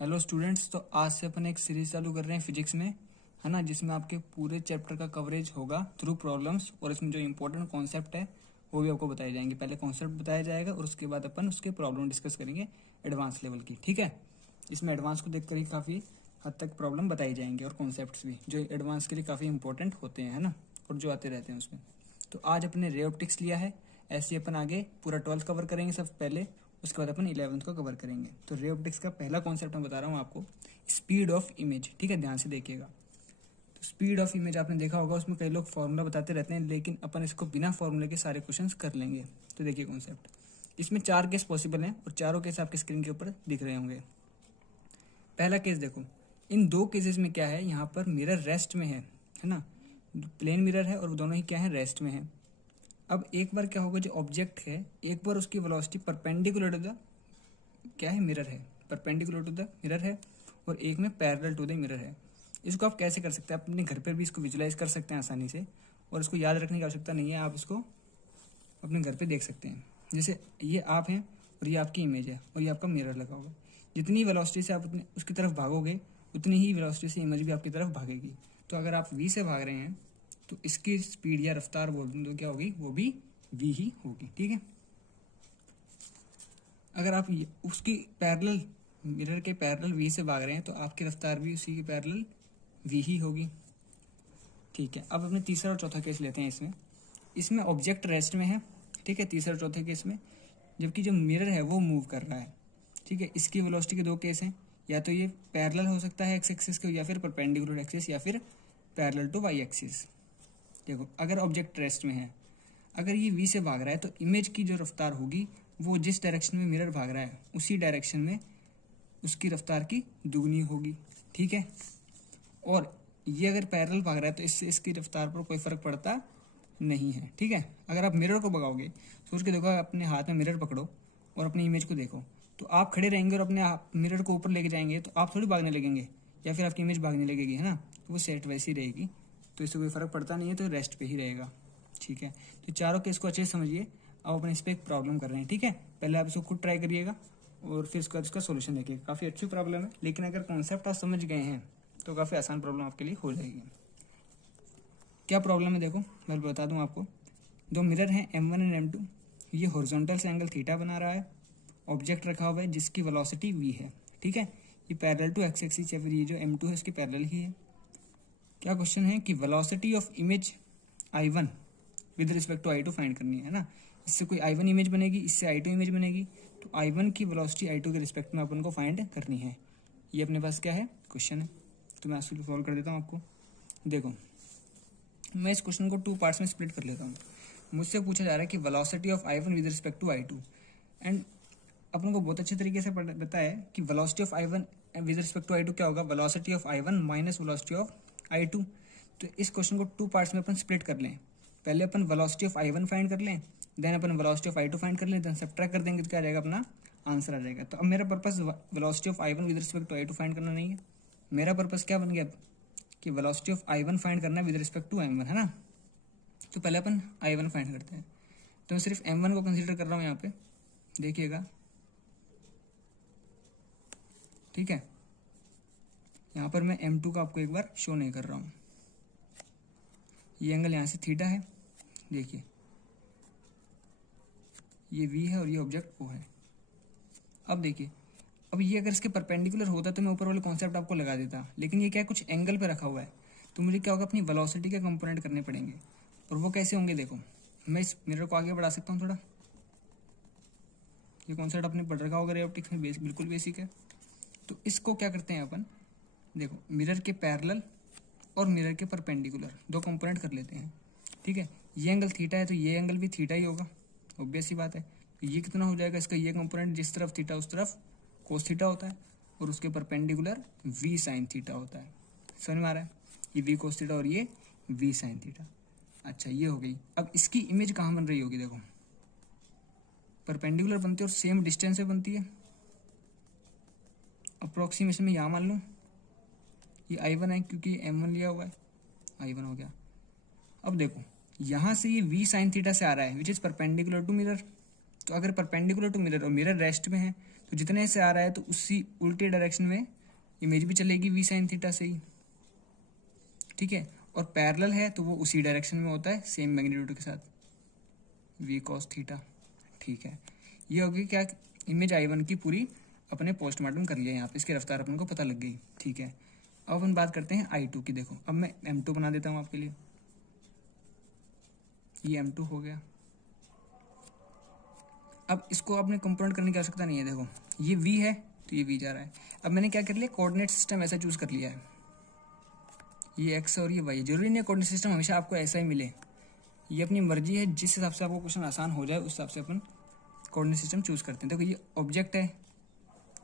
Hello students. तो आज से अपन एक सीरीज चालू कर रहे हैं फिजिक्स में, है ना, जिसमें आपके पूरे चैप्टर का कवरेज होगा थ्रू प्रॉब्लम्स। और इसमें जो इंपॉर्टेंट कॉन्सेप्ट है वो भी आपको बताए जाएंगे। पहले कॉन्सेप्ट बताया जाएगा और उसके बाद अपन उसके प्रॉब्लम डिस्कस करेंगे एडवांस लेवल की। ठीक है, इसमें एडवांस को देखकर ही काफ़ी हद तक प्रॉब्लम बताई जाएंगे और कॉन्सेप्ट्स भी जो एडवांस के लिए काफ़ी इंपॉर्टेंट होते हैं, है ना, और जो आते रहते हैं उसमें। तो आज अपने रे ऑप्टिक्स लिया है, ऐसे अपन आगे पूरा 12th कवर करेंगे सबसे पहले, उसके बाद अपन 11th को कवर करेंगे। तो रे ऑप्टिक्स का पहला कॉन्सेप्ट मैं बता रहा हूँ आपको, स्पीड ऑफ इमेज। ठीक है, ध्यान से देखिएगा। तो स्पीड ऑफ इमेज आपने देखा होगा, उसमें कई लोग फॉर्मूला बताते रहते हैं, लेकिन अपन इसको बिना फॉर्मूले के सारे क्वेश्चंस कर लेंगे। तो देखिए कॉन्सेप्ट, इसमें 4 केस पॉसिबल हैं और चारों केस आपके स्क्रीन के ऊपर दिख रहे होंगे। पहला केस देखो, इन दो केसेस में क्या है, यहाँ पर मिरर रेस्ट में है ना, प्लेन मिरर है और दोनों ही क्या है, रेस्ट में है। अब एक बार क्या होगा, जो ऑब्जेक्ट है एक बार उसकी वेलोसिटी परपेंडिकुलर टू द क्या है, मिरर है, परपेंडिकुलर टू द मिरर है, और एक में पैरेलल टू द मिरर है। इसको आप कैसे कर सकते हैं, आप अपने घर पर भी इसको विजुलाइज कर सकते हैं आसानी से, और इसको याद रखने की आवश्यकता नहीं है, आप इसको अपने घर पे देख सकते हैं। जैसे ये आप हैं और ये आपकी इमेज है और ये आपका मिरर लगा होगा। जितनी वेलोसिटी से आप अपने उसकी तरफ भागोगे उतनी ही वेलोसिटी से इमेज भी आपकी तरफ भागेगी। तो अगर आप v से भाग रहे हैं तो इसकी स्पीड या रफ्तार बोल दें तो क्या होगी, वो भी v ही होगी। ठीक है, अगर आप उसकी पैरेलल, मिरर के पैरेलल v से भाग रहे हैं तो आपकी रफ्तार भी उसी की पैरेलल v ही होगी। ठीक है, अब अपने तीसरा और चौथा केस लेते हैं। इसमें ऑब्जेक्ट रेस्ट में है, ठीक है, तीसरा और चौथे केस में, जबकि जो मिरर है वो मूव कर रहा है। ठीक है, इसकी वेलोसिटी के दो केस हैं, या तो ये पैरेलल हो सकता है एक्स एक्सिस के, या फिर परपेंडिकुलर एक्सिस, या फिर पैरेलल टू वाई एक्सिस। देखो, अगर ऑब्जेक्ट रेस्ट में है, अगर ये v से भाग रहा है तो इमेज की जो रफ्तार होगी वो जिस डायरेक्शन में मिरर भाग रहा है उसी डायरेक्शन में उसकी रफ्तार की दुगनी होगी। ठीक है, और ये अगर पैरेलल भाग रहा है तो इससे इसकी रफ्तार पर कोई फर्क पड़ता नहीं है। ठीक है, अगर आप मिरर को भगाओगे, सोच के देखो, अपने हाथ में मिरर पकड़ो और अपनी इमेज को देखो, तो आप खड़े रहेंगे और अपने मिरर को ऊपर लेके जाएंगे तो आप थोड़ी भागने लगेंगे, या फिर आपकी इमेज भागने लगेगी, है ना, तो वो सेट वैसी रहेगी, तो इससे कोई फर्क पड़ता नहीं है, तो रेस्ट पे ही रहेगा। ठीक है, तो चारों केस को अच्छे से समझिए। अब अपन इस पर एक प्रॉब्लम कर रहे हैं। ठीक है, पहले आप इसको खुद ट्राई करिएगा और फिर उसके बाद इसका सोल्यूशन देखिएगा। काफ़ी अच्छी प्रॉब्लम है, लेकिन अगर कॉन्सेप्ट आप समझ गए हैं तो काफ़ी आसान प्रॉब्लम आपके लिए हो जाएगी। क्या प्रॉब्लम है देखो, मैं बता दूं आपको। दो मिरर हैं M1 एंड M2, ये हॉरिजॉन्टल से एंगल थीटा बना रहा है, ऑब्जेक्ट रखा हुआ है जिसकी वेलोसिटी v है। ठीक है, ये पैरेलल टू एक्स एक्सिस, या फिर ये जो M2 है इसकी पैरेलल ही है। क्या क्वेश्चन है कि velocity of image I1 with respect to I2 find करनी है ना। इससे कोई I1 इमेज बनेगी, इससे I2 इमेज बनेगी, तो I1 की वेलोसिटी I2 के रिस्पेक्ट में अपन को फाइंड करनी है। ये अपने पास क्या है, क्वेश्चन है। तो मैं इसको सॉल्व कर देता हूँ आपको। देखो, मैं इस क्वेश्चन को 2 पार्ट्स में स्प्लिट कर लेता हूँ। मुझसे पूछा जा रहा है कि velocity of I1 with respect to I2, and अपन को बहुत अच्छे तरीके से पता है कि velocity of I1 with respect to I2 क्या होगा, velocity of I1 minus velocity of I2। तो इस क्वेश्चन को 2 पार्ट्स में अपन स्प्लिट कर लें। पहले अपन वेलोसिटी ऑफ I1 फाइंड कर लें, देन अपन वेलोसिटी ऑफ I2 फाइंड कर लें, देन सब्ट्रैक्ट कर देंगे तो क्या आ जाएगा, अपना आंसर आ जाएगा। तो अब मेरा purpose velocity of I1 with respect to I2 find करना नहीं है, मेरा पर्पस क्या बन गया कि वेलोसिटी ऑफ I1 फाइंड करना है विद रिस्पेक्ट टू M1, है ना। तो पहले अपन I1 फाइंड करते हैं। तो मैं सिर्फ M1 को कंसीडर कर रहा हूँ यहाँ पे, देखिएगा। ठीक है, यहाँ पर मैं M2 का आपको एक बार शो नहीं कर रहा हूँ। ये एंगल यहाँ से थीटा है, देखिए ये V है और ये ऑब्जेक्ट O है। अब देखिए, अब ये अगर इसके परपेंडिकुलर होता तो मैं ऊपर वाले कॉन्सेप्ट आपको लगा देता, लेकिन ये क्या है, कुछ एंगल पे रखा हुआ है, तो मुझे क्या होगा, अपनी वेलोसिटी के कंपोनेंट करने पड़ेंगे। और वो कैसे होंगे, देखो मैं इस मिरर को आगे बढ़ा सकता हूँ थोड़ा। ये कॉन्सेप्ट आपने पढ़ रखा होगा रे ऑप्टिक्स में, बिल्कुल बेसिक है। तो इसको क्या करते हैं अपन, देखो मिरर के पैरेलल और मिरर के परपेंडिकुलर दो कंपोनेंट कर लेते हैं। ठीक है, ये एंगल थीटा है तो ये एंगल भी थीटा ही होगा, ऑब्वियस सी बात है। तो ये कितना हो जाएगा, इसका ये कंपोनेंट जिस तरफ थीटा उस तरफ कोस थीटा होता है, और उसके परपेंडिकुलर v साइन थीटा होता है। समझ में आ रहा है, ये v कोस थीटा और ये v साइन थीटा। अच्छा, ये हो गई। अब इसकी इमेज कहाँ बन रही होगी, देखो परपेंडिकुलर बनती है और सेम डिस्टेंस पे बनती है। अप्रोक्सीमेशन में यहाँ मान लूँ ये I1 है, क्योंकि M1 लिया हुआ है, I1 हो गया। अब देखो, यहाँ से ये v साइन थीटा से आ रहा है which is perpendicular to mirror. तो अगर परपेंडिकुलर टू मिरर और मिरर रेस्ट में है तो जितने से आ रहा है तो उसी उल्टे डायरेक्शन में इमेज भी चलेगी वी साइन थीटा से ही, ठीक है। और पैरेलल है तो वो उसी डायरेक्शन में होता है सेम मैग्नीट्यूड के साथ, वी कॉस थीटा, ठीक है। ये होगी क्या, इमेज I1 की पूरी अपने पोस्टमार्टम कर लिया यहाँ पे, इसकी रफ्तार अपन को पता लग गई, ठीक है। अब अपन बात करते हैं I2 की। देखो अब मैं M2 बना देता हूँ आपके लिए, ये M2 हो गया। अब इसको आपने कंपोनेंट करने की आवश्यकता नहीं है। देखो ये V है तो ये V जा रहा है। अब मैंने क्या कर लिया, कोऑर्डिनेट सिस्टम ऐसा चूज कर लिया है, ये x और ये y। जरूरी नहीं है कोऑर्डिनेट सिस्टम हमेशा आपको ऐसा ही मिले, ये अपनी मर्जी है, जिस हिसाब से आपको क्वेश्चन आसान हो जाए उस हिसाब से अपन कोऑर्डिनेट सिस्टम चूज करते हैं। देखो ये ऑब्जेक्ट है,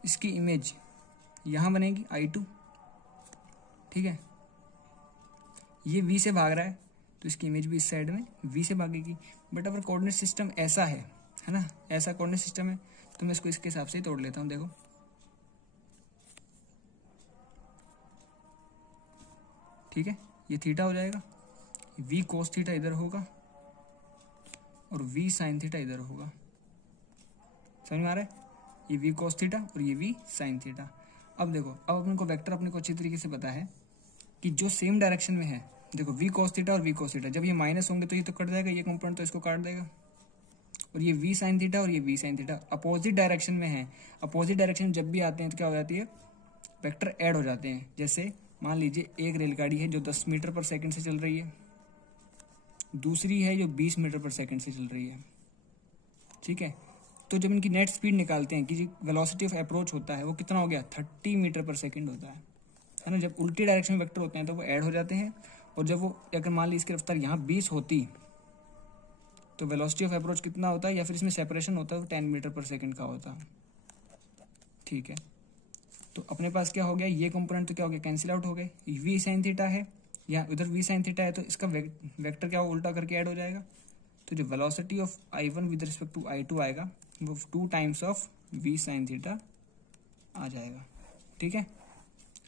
इसकी इमेज यहाँ बनेगी I2, ठीक है। ये V से भाग रहा है तो इसकी इमेज भी इस साइड में V से भागेगी। बट अगर कोऑर्डिनेट सिस्टम ऐसा है ना, ऐसा कोऑर्डिनेट सिस्टम है तो मैं इसको इसके हिसाब से ही तोड़ लेता हूँ। देखो ठीक है, ये थीटा हो जाएगा, V कोस थीटा इधर होगा और V साइन थीटा इधर होगा। समझ में आ रहा है, ये V कोस थीटा और ये V साइन थीटा। अब देखो, अब अपन को वेक्टर अपने को अच्छी तरीके से पता है कि जो सेम डायरेक्शन में है, देखो V कोस थीटा और V कोस थीटा, जब ये माइनस होंगे तो ये तो कट जाएगा, ये कंपोनेंट तो इसको काट देगा। और ये V साइन थीटा और ये V sine theta opposite direction में है। अपोजिट डायरेक्शन जब भी आते हैं तो क्या हो जाती है, वेक्टर ऐड हो जाते हैं। जैसे मान लीजिए एक रेलगाड़ी है जो 10 मीटर पर सेकंड से चल रही है, दूसरी है जो 20 मीटर पर सेकंड से चल रही है, ठीक है। तो जब इनकी नेट स्पीड निकालते हैं कि जो वेलोसिटी ऑफ अप्रोच होता है वो कितना हो गया, 30 मीटर पर सेकंड होता है ना। जब उल्टी डायरेक्शन में वेक्टर होते हैं तो वो ऐड हो जाते हैं। और जब वो, अगर मान ली इसकी रफ्तार यहाँ 20 होती तो वेलोसिटी ऑफ अप्रोच कितना होता है, या फिर इसमें सेपरेशन होता है तो 10 मीटर पर सेकंड का होता है, ठीक है। तो अपने पास क्या हो गया, ये कंपोनेंट तो क्या हो गया, कैंसिल आउट हो गए। V साइन थीटा है, यहाँ उधर V साइन थीटा है तो इसका वेक्टर क्या उल्टा करके ऐड हो जाएगा। तो जो velocity of I1 with respect to I2 आएगा वो 2 times of V sine theta आ जाएगा, ठीक है।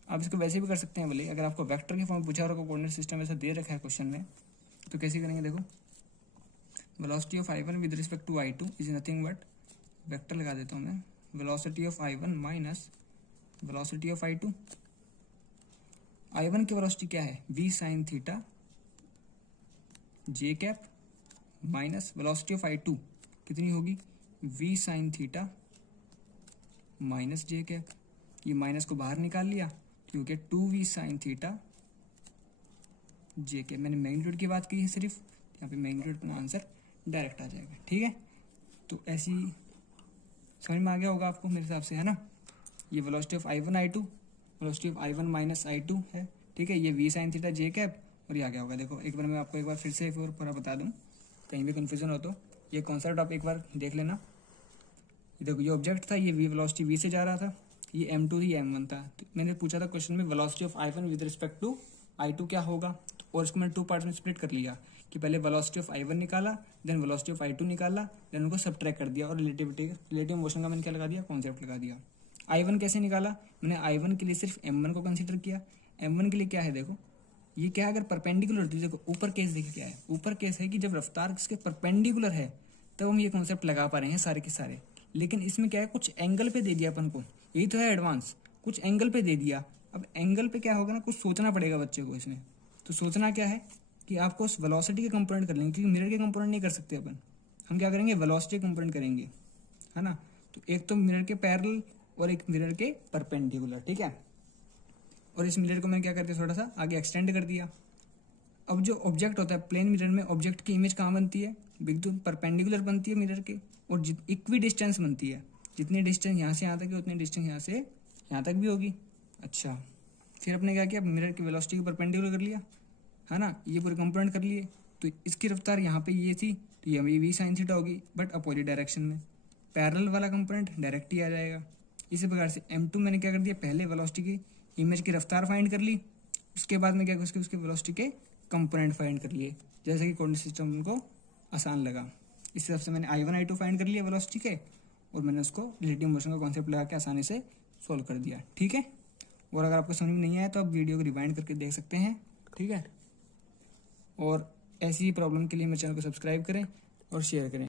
आप इसको वैसे भी कर सकते हैं, बोले अगर आपको वेक्टर के फॉर्म पूछा और कोऑर्डिनेट सिस्टम ऐसा दे रखा है क्वेश्चन में तो कैसे करेंगे। देखो velocity of I1 with respect to I2 is nothing but, vector लगा देता हूँ मैं, velocity of I1 minus velocity of I2। I1 की वेलोसिटी क्या है, V sine theta J cap minus velocity of I2 कितनी होगी, V sine theta minus J cap. ये माइनस को बाहर निकाल लिया क्योंकि 2V sine theta J cap. मैंने मैग्नीट्यूड की बात की है सिर्फ, यहाँ पे मैग्नीट्यूड अपना आंसर डायरेक्ट आ जाएगा, ठीक है। तो ऐसी समझ में आ गया होगा आपको मेरे हिसाब से, है ना। ये velocity of I1 I2, velocity of I1 minus I2 है, ठीक है। ये V sine theta J cap और ये आ गया होगा। देखो एक बार मैं आपको एक बार फिर से एक बार पूरा बता दूं, कहीं भी कंफ्यूजन हो तो ये कॉन्सेप्ट आप एक बार देख लेना। देखो ये ऑब्जेक्ट था, ये V वेलोसिटी V से जा रहा था, ये M2 थी, ये M1 था। तो मैंने पूछा था क्वेश्चन में velocity of I1 with respect to I2 क्या होगा, और इसको मैंने 2 पार्ट्स में स्प्लिट कर लिया कि पहले वेलोसिटी ऑफ I1 निकाला, देन वेलोसिटी ऑफ I2 निकाला, देन उनको सब्ट्रैक्ट कर दिया और रिलेटिव मोशन का मैंने क्या लगा दिया, कॉन्सेप्ट लगा दिया। I1 कैसे निकाला, मैंने I1 के लिए सिर्फ M1 को कंसीडर किया। M1 के लिए क्या है, देखो ये क्या है, अगर परपेंडिकुलर होती है, देखो ऊपर केस देखिए क्या है, ऊपर केस है कि जब रफ्तार इसके परपेंडिकुलर है तब हम ये कॉन्सेप्ट लगा पा रहे हैं सारे के सारे। लेकिन इसमें क्या है, कुछ एंगल पे दे दिया अपन को, यही तो है एडवांस, कुछ एंगल पे दे दिया। अब एंगल पे क्या होगा ना, कुछ सोचना पड़ेगा बच्चे को इसमें। तो सोचना क्या है कि आपको उस वेलोसिटी के कंपोनेंट कर लेंगे, क्योंकि मिरर के कंपोनेंट नहीं कर सकते अपन, हम क्या करेंगे, वेलोसिटी कंपोनेंट करेंगे, है ना। तो एक तो मिरर के पैरेलल और एक मिरर के परपेंडिकुलर, ठीक है। और इस मिरर को मैंने क्या कर दिया, थोड़ा सा आगे एक्सटेंड कर दिया। अब जो ऑब्जेक्ट होता है प्लेन मिरर में, ऑब्जेक्ट की इमेज कहाँ बनती है, बिल्कुल परपेंडिकुलर बनती है मिरर के, और इक्वी डिस्टेंस बनती है। जितनी डिस्टेंस यहाँ से यहाँ तक है उतनी डिस्टेंस यहाँ से यहाँ तक भी होगी। अच्छा, फिर अपने क्या किया, मिरर की वेलोसिटी को परपेंडिकुलर कर लिया, है ना, ये पूरे कंपोनेंट कर लिए। तो इसकी रफ्तार यहाँ पे ये थी तो ये V साइन थीटा होगी, बट अपोजिट डायरेक्शन में। पैरेलल वाला कंपोनेंट डायरेक्ट ही आ जाएगा। इसी प्रकार से M2 मैंने क्या कर दिया, पहले वेलोसिटी की इमेज की रफ्तार फाइंड कर ली, उसके बाद में क्या उसके वेलोसिटी के कंपोनेंट फाइंड कर लिए, जैसे कि कोऑर्डिनेट सिस्टम उनको आसान लगा। इस हिसाब से मैंने I1 I2 फाइंड कर लिया वेलोसिटी के, और मैंने उसको रिलेटिव मोशन का कॉन्सेप्ट लगा के आसानी से सोल्व कर दिया, ठीक है। और अगर आपको समझ में नहीं आया तो आप वीडियो को रिवाइंड करके देख सकते हैं, ठीक है। और ऐसी ही प्रॉब्लम के लिए मेरे चैनल को सब्सक्राइब करें और शेयर करें।